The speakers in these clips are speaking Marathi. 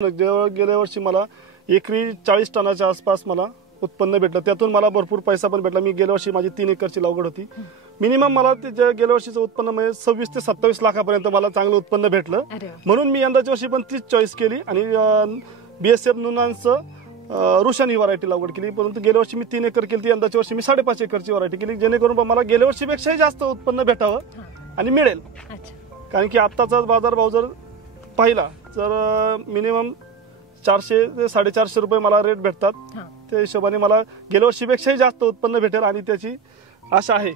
गेल्या वर्षी मला एकरी 40 टनाच्या आसपास मला उत्पन्न भेटलं। त्यातून मला भरपूर पैसा पण भेटला। मी गेल्या वर्षी माझी 3 एकरची लागवड होती। मिनिमम मला गेल्या वर्षीचं उत्पन्न म्हणजे 26 ते 27 लाखापर्यंत मला चांगलं उत्पन्न भेटलं। म्हणून मी यंदाच्या वर्षी पण तीच चॉईस केली आणि बीएसएफ नुनांचं रुशान ही व्हरायटी लागवड केली। परंतु गेल्या वर्षी मी 3 एकर केली, यंदाच्या वर्षी मी 5.5 एकरची व्हरायटी केली, जेणेकरून मला गेल्या वर्षीपेक्षाही जास्त उत्पन्न भेटावं आणि मिळेल। कारण की आत्ताचा बाजारभाव जर पाहिला तर मिनिमम 400 ते 450 रुपये मला रेट भेटतात। त्या हिशोबाने मला गेल्या वर्षीपेक्षाही जास्त उत्पन्न भेटेल आणि त्याची आशा आहे।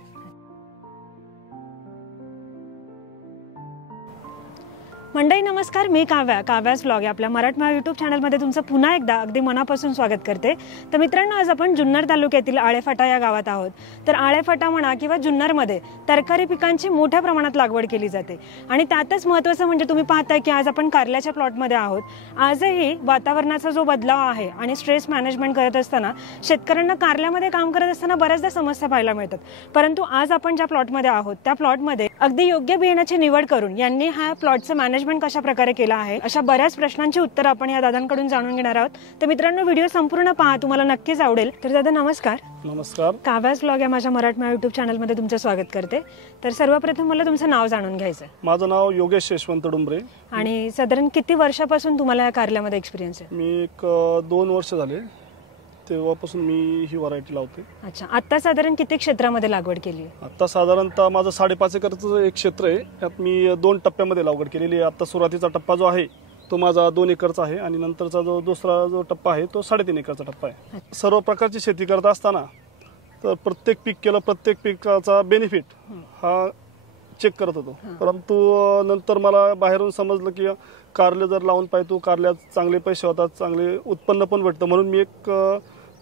मंडळी नमस्कार, मी काव्यास व्लॉग आपल्या मराठमा यूट्यूब चॅनलमध्ये तुमचं पुन्हा एकदा अगदी मनापासून स्वागत करते। तर मित्रांनो, आज आपण जुन्नर तालुक्यातील आळेफाटा या गावात आहोत। तर आळेफाटा म्हणा किंवा जुन्नरमध्ये तरकारी पिकांची मोठ्या प्रमाणात लागवड केली जाते आणि त्यातच महत्त्वाचं म्हणजे तुम्ही पाहताय की आज आपण कारल्याच्या प्लॉटमध्ये आहोत। आजही वातावरणाचा जो बदलाव आहे आणि स्ट्रेस मॅनेजमेंट करत असताना शेतकऱ्यांना कारल्यामध्ये काम करत असताना बऱ्याचदा समस्या पाहायला मिळतात। परंतु आज आपण ज्या प्लॉटमध्ये आहोत त्या प्लॉटमध्ये अगदी योग्य बियाण्याची निवड करून यांनी हा प्लॉटचं मॅनेजमेंट कशा प्रकारे केला आहे अशा बऱ्याच प्रश्नांची उत्तर आपण या दादांकडून जाणून घेणार आहोत। तर मित्रांनो, व्हिडिओ संपूर्ण पहा, तुम्हाला नक्कीच आवडेल। तर दादा नमस्कार। नमस्कार। काव्यास व्लॉग या माझ्या मराठमा यूट्यूब चॅनलमध्ये तुमचं स्वागत करते। तर सर्वप्रथम मला तुमचं नाव जाणून घ्यायचं आहे। माझं नाव योगेश यशवंत डुंबरे। आणि साधारण किती वर्षापासून तुम्हाला या कारल्यामध्ये एक्सपिरियन्स आहे? मी 2 वर्ष झाले, तेव्हापासून मी ही व्हरायटी लावते। अच्छा, आता साधारण किती क्षेत्रामध्ये लागवड केली आहे? आता साधारणतः माझं 5.5 एकरचं एक क्षेत्र आहे, त्यात मी 2 टप्प्यामध्ये लागवड केलेली आहे। आता सुरुवातीचा टप्पा जो आहे तो माझा 2 एकरचा आहे आणि नंतरचा जो दुसरा टप्पा आहे तो 3.5 एकरचा टप्पा आहे। सर्व प्रकारची शेती करत असताना तर प्रत्येक पीक केलं, प्रत्येक पिकाचा बेनिफिट हा चेक करत होतो। परंतु नंतर मला बाहेरून समजलं की कारले जर लावून पाहिजे कारल्यात चांगले पैसे होतात, चांगले उत्पन्न पण भेटतं। म्हणून मी एक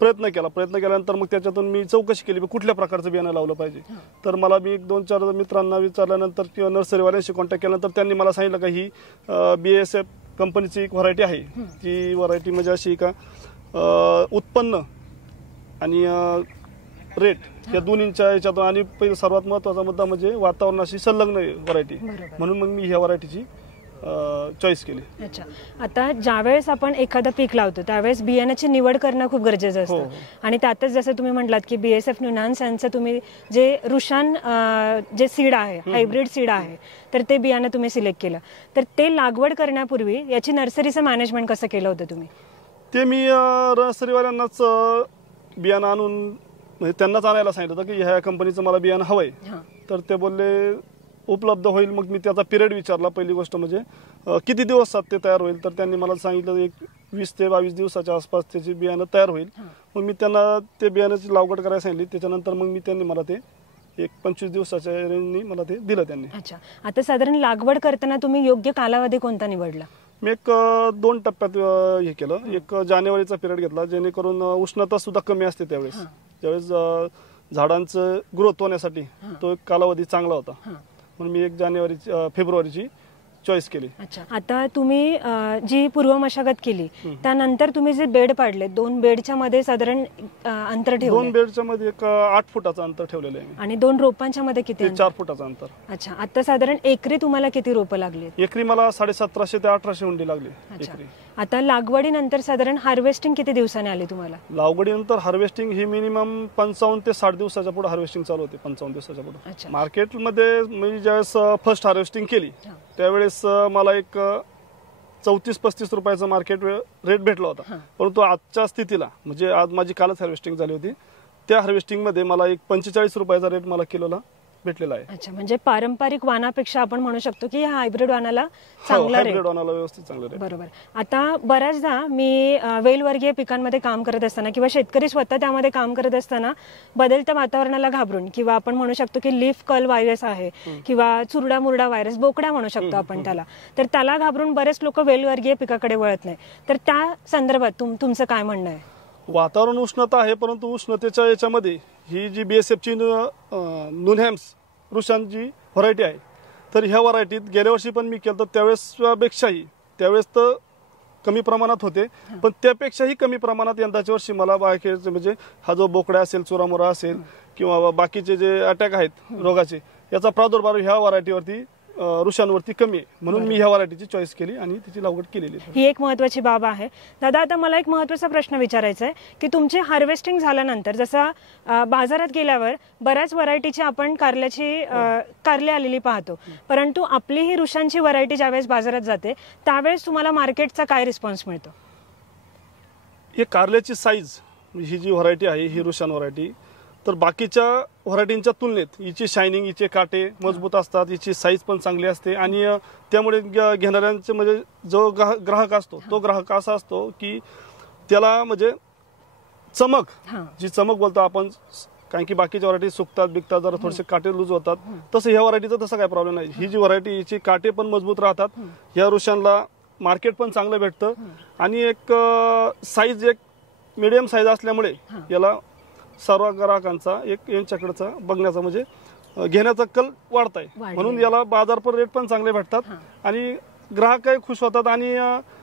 प्रयत्न केल्यानंतर मग त्याच्यातून मी चौकशी केली कुठल्या प्रकारचं बियाणं लावलं पाहिजे। तर मला मी 2-4 मित्रांना विचारल्यानंतर किंवा नर्सरीवाल्यांशी कॉन्टॅक्ट केल्यानंतर त्यांनी मला सांगितलं का ही बीएसएफ कंपनीची एक व्हरायटी आहे। ती व्हरायटी म्हणजे अशी का उत्पन्न आणि रेट या दोन्हींच्या याच्यातून, आणि पहिला सर्वात महत्त्वाचा मुद्दा म्हणजे वातावरणाशी संलग्न व्हरायटी, म्हणून मग मी ह्या व्हरायटीची चॉईस केली। अच्छा, आता ज्यावेळेस आपण एखादं पीक लावतो त्यावेळेस बियाण्याची निवड करणं खूप गरजेचं असतं। आणि त्यातच जसं तुम्ही म्हटलात की बीएसएफ नुनान्स यांचं तुम्ही जे रुशान जे सीड आहे, हायब्रिड सीड आहे, तर ते बियाणं तुम्ही सिलेक्ट केलं। तर ते लागवड करण्यापूर्वी याची नर्सरीचं मॅनेजमेंट कसं केलं होतं तुम्ही? ते मी नर्सरीवाल्यांनाच बियाणं आणून म्हणजे त्यांनाच आणायला सांगितलं होतं की ह्या कंपनीचं मला बियाणं हवंय। तर ते बोलले उपलब्ध होईल। मग मी त्याचा पिरियड विचारला। पहिली गोष्ट म्हणजे किती दिवसात ते तयार होईल, तर त्यांनी मला सांगितलं एक 20 ते 22 दिवसाच्या आसपास त्याची बियाणं तयार होईल। मग मी त्यांना ते बियाण्याची लागवड करायला सांगितली। त्याच्यानंतर मग त्यांनी मला ते एक 25 दिवसाच्या रेंजनी मला ते दिलं त्यांनी। अच्छा, आता साधारण लागवड करताना तुम्ही योग्य कालावधी कोणता निवडला? मी एक 2 टप्प्यात हे केलं। एक जानेवारीचा पिरियड घेतला, जेणेकरून उष्णता सुद्धा कमी असते त्यावेळेस, ज्यावेळेस झाडांचं ग्रोथ होण्यासाठी तो एक कालावधी चांगला होता। म्हणून मी 1 फेब्रुवारीची चॉईस केली। अच्छा, आता तुम्ही जी पूर्व मशागत केली त्यानंतर तुम्ही जे बेड पाडले, 2 बेडच्या मध्ये साधारण अंतर ठेवले? 2 बेडच्या मध्ये एक 8 फुटाचं अंतर ठेवलेलं आहे। आणि 2 रोपांच्या मध्ये किती? 4 फुटाचं अंतर। अच्छा, आता साधारण एकरी तुम्हाला किती रोपं लागली? एकरी मला 1750 ते 1800 हुंडी लागली एकरी। आता लागवडीनंतर साधारण हार्वेस्टिंग किती दिवसांनी आली तुम्हाला? लागवडीनंतर हार्वेस्टिंग ही मिनिमम 55 ते 60 दिवसाच्या पुढे हार्वेस्टिंग चालू होते। 55 दिवसाच्या पुढे मार्केटमध्ये मी ज्यावेळेस फर्स्ट हार्वेस्टिंग केली त्यावेळेस मला एक 34-35 रुपयाचा मार्केट रेट भेटला होता। परंतु आजच्या स्थितीला म्हणजे आज माझी कालच हार्वेस्टिंग झाली होती, त्या हार्वेस्टिंग मध्ये मला एक 45 रुपयाचा रेट मला किलोला भेटलेला आहे। अच्छा, म्हणजे पारंपरिक वाणापेक्षा आपण म्हणू शकतो की ह्या हायब्रिड वाणाला चांगला रेट, हायब्रिड वाणाला व्यवस्थित चांगला रेट। बरोबर। आता बऱ्याचदा मी वेलवर्गीय पिकांमध्ये काम करत असताना किंवा शेतकरी स्वतः त्यामध्ये काम करत असताना बदलत्या वातावरणाला घाबरून किंवा आपण म्हणू शकतो की लीफ कर्ल व्हायरस आहे किंवा चुरडा मुरडा व्हायरस, बोकड्या म्हणू शकतो आपण त्याला, तर त्याला घाबरून बरेच लोक वेलवर्गीय पिकाकडे वळत नाही। तर त्या संदर्भात तुमचं काय म्हणणं आहे? वातावरण उष्णता आहे, परंतु उष्णतेच्या याच्यामध्ये ही जी बीएसएफची नुनहॅम्स रुशान जी व्हरायटी आहे, तर ह्या व्हरायटीत गेल्या वर्षी पण मी केलं तर त्यावेळेस तर कमी प्रमाणात होते, पण त्यापेक्षाही कमी प्रमाणात यंदाच्या वर्षी मला म्हणजे हा जो बोकड्या असेल, चुरामुरा असेल किंवा बाकीचे जे अटॅक आहेत रोगाचे, याचा प्रादुर्भाव ह्या व्हरायटीवरती वृक्षांवरती कमी आहे, म्हणून मी ह्या व्हरायटीची चॉईस केली आणि तिची लागवड केलेली आहे. ही एक महत्त्वाची बाब आहे. दादा, आता मला एक महत्त्वाचा प्रश्न विचारायचा आहे की तुमचे हार्वेस्टिंग झाल्यानंतर जसं बाजारात गेल्यावर बऱ्याच व्हरायटीची आपण कारले आलेली पाहतो, परंतु आपली ही वृक्षांची व्हरायटी ज्यावेळेस बाजारात जाते त्यावेळेस तुम्हाला मार्केटचा काय रिस्पॉन्स मिळतो? हे कारल्याची साईज, ही जी व्हरायटी आहे ही वृषान व्हरायटी, तर बाकीच्या व्हरायटींच्या तुलनेत हिची शायनिंग, हिचे काटे मजबूत असतात, हिची साईज पण चांगली असते आणि त्यामुळे घेणाऱ्यांचे म्हणजे जो ग्राहक असतो तो ग्राहक असा असतो की त्याला म्हणजे चमक, जी चमक बोलतो आपण, कारण की बाकीच्या व्हरायटी सुकतात बिकतात, जरा थोडेसे काटे लूज होतात, तसं ह्या व्हरायटीचा तसा काय प्रॉब्लेम नाही. ही जी व्हरायटी हिची काटे पण मजबूत राहतात, ह्या वृक्षांना मार्केट पण चांगलं भेटतं आणि एक साईज एक मिडियम साईज असल्यामुळे याला सर्व ग्राहकांचा एक यांच्याकडचा बघण्याचा म्हणजे घेण्याचा कल वाढताय, म्हणून याला बाजार पण रेट पण चांगले भेटतात आणि ग्राहकही खुश होतात आणि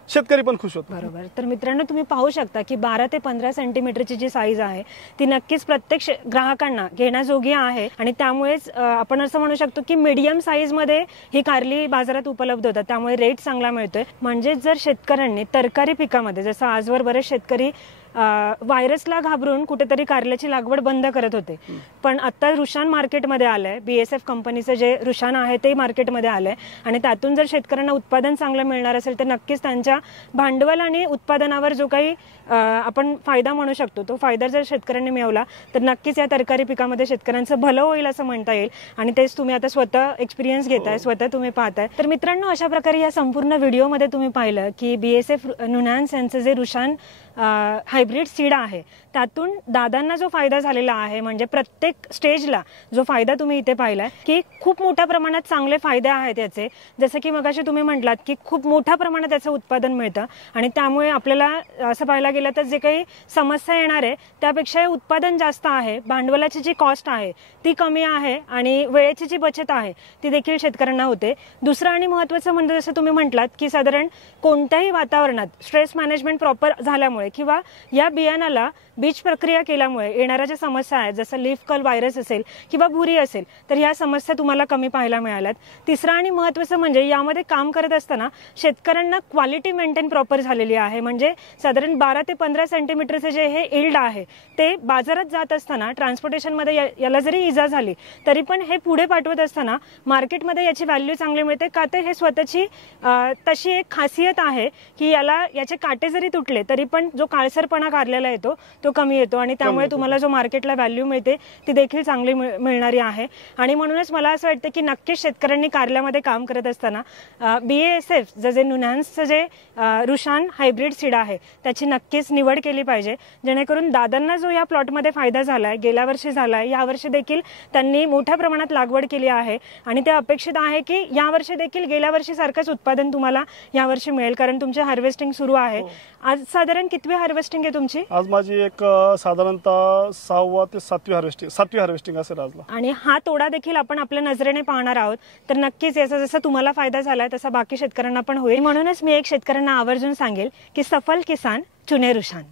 शेतकरी पण खुश होतात. बरोबर. तर मित्रांनो, तुम्ही पाहू शकता की 12 ते 15 सेंटीमीटरची जी साईज आहे ती नक्कीच प्रत्येक ग्राहकांना घेण्याजोगी आहे आणि त्यामुळेच आपण असं म्हणू शकतो की मीडियम साईज मध्ये ही कारली बाजारात उपलब्ध होतात, त्यामुळे रेट चांगला मिळतोय. म्हणजे जर शेतकऱ्यांनी तरकारी पिकामध्ये, जसं आजवर बरेच शेतकरी व्हायरसला घाबरून कुठेतरी कारल्याची लागवड बंद करत होते, पण आता रुशान मार्केटमध्ये आलंय, BASF कंपनीचं जे रुशान आहे ते मार्केटमध्ये आलंय आणि त्यातून जर शेतकऱ्यांना उत्पादन चांगलं मिळणार असेल तर नक्कीच त्यांच्या भांडवल आणि उत्पादनावर जो काही आपण फायदा म्हणू शकतो तो फायदा जर शेतकऱ्यांनी मिळवला तर नक्कीच या तरकारी पिकामध्ये शेतकऱ्यांचं भलं होईल असं म्हणता येईल आणि तेच तुम्ही आता स्वतः एक्सपिरियन्स घेताय, स्वतः तुम्ही पाहताय. तर मित्रांनो, अशा प्रकारे या संपूर्ण व्हिडिओमध्ये तुम्ही पाहिलं की BASF नुनॅन्स यांचं जे रुशान हायब्रिड सीड आहे त्यातून दादांना जो फायदा झालेला आहे, म्हणजे प्रत्येक स्टेजला जो फायदा तुम्ही इथे पाहिलाय की खूप मोठ्या प्रमाणात चांगले फायदे आहेत याचे. जसं की मगाशी तुम्ही म्हटलात की खूप मोठ्या प्रमाणात त्याचं उत्पादन मिळतं आणि त्यामुळे आपल्याला असं पाहायला गेलं तर जे काही समस्या येणार आहे त्यापेक्षा उत्पादन जास्त आहे, भांडवलाची जी कॉस्ट आहे ती कमी आहे आणि वेळेची जी बचत आहे ती देखील शेतकऱ्यांना होते. दुसरं आणि महत्त्वाचं म्हणजे जसं तुम्ही म्हटलात की साधारण कोणत्याही वातावरणात स्ट्रेस मॅनेजमेंट प्रॉपर झाल्यामुळे किंवा या बियाणाला बीज प्रक्रिया केल्यामुळे येणाऱ्या ज्या समस्या आहेत, जसं लीफ कर्ल व्हायरस असेल किंवा भुरी असेल, तर ह्या समस्या तुम्हाला कमी पाहायला मिळाल्यात. तिसरं आणि महत्त्वाचं म्हणजे यामध्ये काम करत असताना शेतकऱ्यांना क्वालिटी मेंटेन प्रॉपर झालेली आहे. म्हणजे साधारण 12 ते 15 सेंटीमीटरचे जे हे इल्ड आहे ते बाजारात जात असताना ट्रान्सपोर्टेशनमध्ये याला जरी इजा झाली तरी पण हे पुढे पाठवत असताना मार्केटमध्ये याची व्हॅल्यू चांगली मिळते, का तर हे स्वतःची तशी एक खासियत आहे की याचे काटे जरी तुटले तरी पण जो काळसरपणा कारल्याला येतो तो कमी येतो आणि त्यामुळे तुम्हाला जो मार्केटला व्हॅल्यू मिळते ती देखील चांगली मिळणारी आहे. आणि म्हणूनच मला असं वाटतं की नक्कीच शेतकऱ्यांनी कारल्यामध्ये काम करत असताना BASF जे नुनॅन्सचं जे रुशान हायब्रिड सीड आहे त्याची नक्कीच निवड केली पाहिजे, जेणेकरून दादांना जो या प्लॉटमध्ये फायदा झालाय, गेल्या वर्षी झालाय, यावर्षी देखील त्यांनी मोठ्या प्रमाणात लागवड केली आहे आणि ते अपेक्षित आहे की यावर्षी देखील गेल्या वर्षी सारखंच उत्पादन तुम्हाला यावर्षी मिळेल, कारण तुमचे हार्वेस्टिंग सुरू आहे. आज साधारण कितवी हार्वेस्टिंग आहे तुमची? आज माझी एक साधारणतः 6वा ते 7वी हार्वेस्टिंग असेल आजला. आणि हा तोडा देखील आपण आपल्या नजरेने पाहणार आहोत, तर नक्कीच याचा जसा तुम्हाला फायदा झालाय तसा बाकी शेतकऱ्यांना पण होईल. म्हणूनच मी एक शेतकऱ्यांना आवर्जून सांगेल की सफल किसान चुने रुशान.